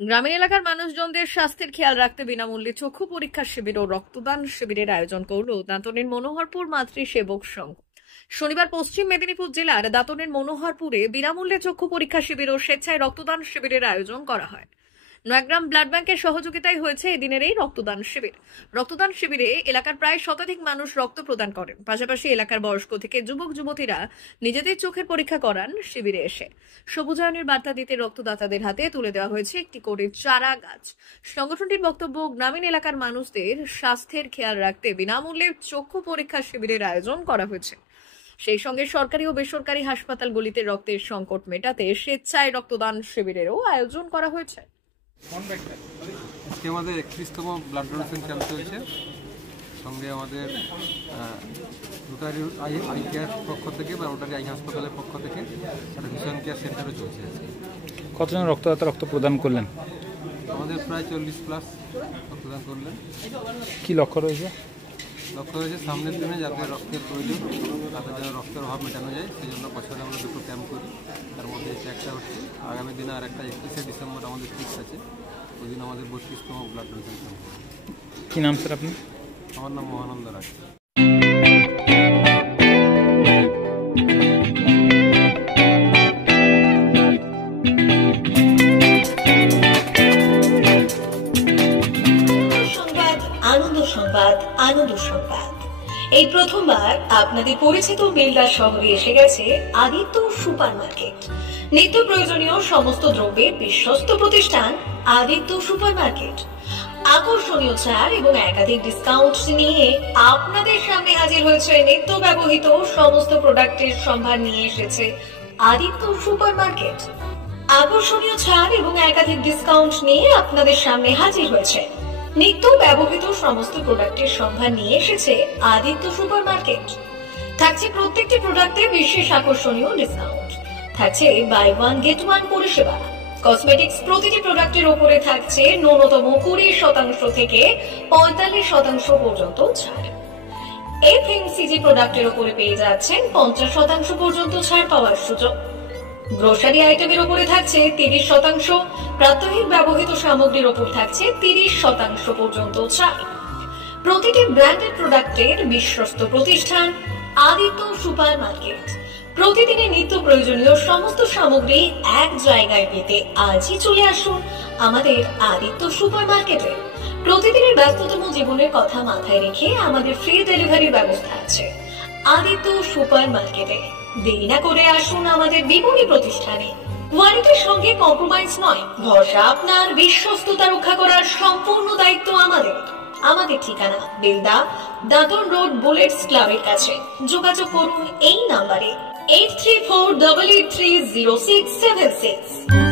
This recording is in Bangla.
গ্রামীণ এলাকার মানুষজনদের স্বাস্থ্যের খেয়াল রাখতে বিনামূল্যে চক্ষু পরীক্ষা শিবির ও রক্তদান শিবিরের আয়োজন করল দাঁতনের মনোহরপুর মাতৃ সেবক সংঘ। শনিবার পশ্চিম মেদিনীপুর জেলার দাঁতনের মনোহরপুরে বিনামূল্যে চক্ষু পরীক্ষা শিবির ও স্বেচ্ছায় রক্তদান শিবিরের আয়োজন করা হয়। নয়াগ্রাম ব্লাড ব্যাংকের সহযোগিতায় হয়েছে এদিনের এই রক্তদান শিবির। রক্তদান শিবিরে এলাকার প্রায় শতাধিক মানুষ রক্ত প্রদান করেন। পাশাপাশি এলাকার বয়স্ক থেকে যুবক যুবতীরা নিজেদের চোখের পরীক্ষা করান। শিবিরে এসে সবুজায়নের বার্তা দিতে রক্তদাতাদের হাতে তুলে দেওয়া হয়েছে একটি করে চারা গাছ। সংগঠনটির বক্তব্য, গ্রামীণ এলাকার মানুষদের স্বাস্থ্যের খেয়াল রাখতে বিনামূল্যে চক্ষু পরীক্ষা শিবিরের আয়োজন করা হয়েছে। সেই সঙ্গে সরকারি ও বেসরকারি হাসপাতালগুলিতে রক্তের সংকট মেটাতে স্বেচ্ছায় রক্তদান শিবিরেরও আয়োজন করা হয়েছে। আজকে আমাদের 31তম ব্লাড ডোনেশন ক্যাম্প চলছে। সঙ্গে আমাদের রোটারি আই কেয়ার পক্ষ থেকে বা রোটারি আই হাসপাতালের পক্ষ থেকে একটা ভিশন কেয়ার সেন্টারও চলছে। কতজন রক্তদাতা রক্ত প্রদান করলেন? আমাদের প্রায় 40+ রক্তদান করলেন। কি লক্ষ্য রয়েছে? লক্ষ্য রয়েছে সামনের দিনে যাতে রক্তের প্রয়োজন, তাদের যেন রক্তের অভাব মেটানো যায়, সেই জন্য বছরে আমরা 2টো ক্যাম্প করি। তার মধ্যে একটা হচ্ছে আগামী দিনে আর একটা 31শে ডিসেম্বর আমাদের ফিক্স আছে। ওই দিন আমাদের 32তম ব্লাড ডোনেশন ক্যাম্প। কী নাম স্যার আপনি? আমার নাম মহানন্দ রায়। আনন্দ সংবাদ, আনন্দ সংবাদ। এই প্রথমবার আপনাদের পরিচিত বেলদা শহরে এসে গেছে আদিত্য সুপার মার্কেট। নিত্য প্রয়োজনীয় সমস্ত দ্রব্যের বিশ্বস্ত প্রতিষ্ঠান আদিত্য সুপার মার্কেট। আকর্ষণীয় ছাড় এবং একাধিক ডিসকাউন্ট নিয়ে আপনাদের সামনে হাজির হয়েছে। নিত্য ব্যবহৃত সমস্ত প্রোডাক্টের সম্ভার নিয়ে এসেছে আদিত্য সুপার মার্কেট। আকর্ষণীয় ছাড় এবং একাধিক ডিসকাউন্ট নিয়ে আপনাদের সামনে হাজির হয়েছে। নিত্য ব্যবহৃত সমস্ত প্রোডাক্টের সম্ভার নিয়ে এসেছে আদিত্য সুপার মার্কেট। থাকছে প্রত্যেকটি প্রোডাক্টে বিশেষ আকর্ষণীয় ডিসকাউন্ট। থাকছে বাই ওয়ান গেট ওয়ান পরিষেবা। কসমেটিক্স প্রতিটি প্রোডাক্টের উপরে থাকছে ন্যূনতম 20% থেকে 45% পর্যন্ত ছাড়। এফএমসিজি প্রোডাক্টের উপরে পেয়ে যাচ্ছেন 50% পর্যন্ত ছাড় পাওয়ার সুযোগ। গ্রোসারি আইটেমের উপরে থাকছে 30%, প্রাত্যহিক ব্যবহৃত সামগ্রীর উপর থাকছে 30% পর্যন্ত ছাড়। প্রতিটি ব্র্যান্ডেড প্রোডাক্টের বিশ্বস্ত প্রতিষ্ঠান আদিত্য সুপার মার্কেট। প্রতিদিনের নিত্য প্রয়োজনীয় সমস্ত সামগ্রী এক জায়গায় পেতে আজই চলে আসুন আমাদের আদিত্য সুপার মার্কেটে। প্রতিদিনের ব্যস্ততম জীবনের কথা মাথায় রেখে আমাদের ফ্রি ডেলিভারির ব্যবস্থা আছে আদিত্য সুপার মার্কেটে। দেরি না করে আসুন আমাদের বিপণী প্রতিষ্ঠানে। কোয়ালিটির সঙ্গে কম্প্রোমাইজ নয়, ভরসা আপনার, বিশ্বস্ততা রক্ষা করার সম্পূর্ণ দায়িত্ব আমাদের। আমাদের ঠিকানা বেলদা, দাঁতন রোড, বুলেটস ক্লাবের কাছে। যোগাযোগ করুন এই নাম্বারে 8348830676।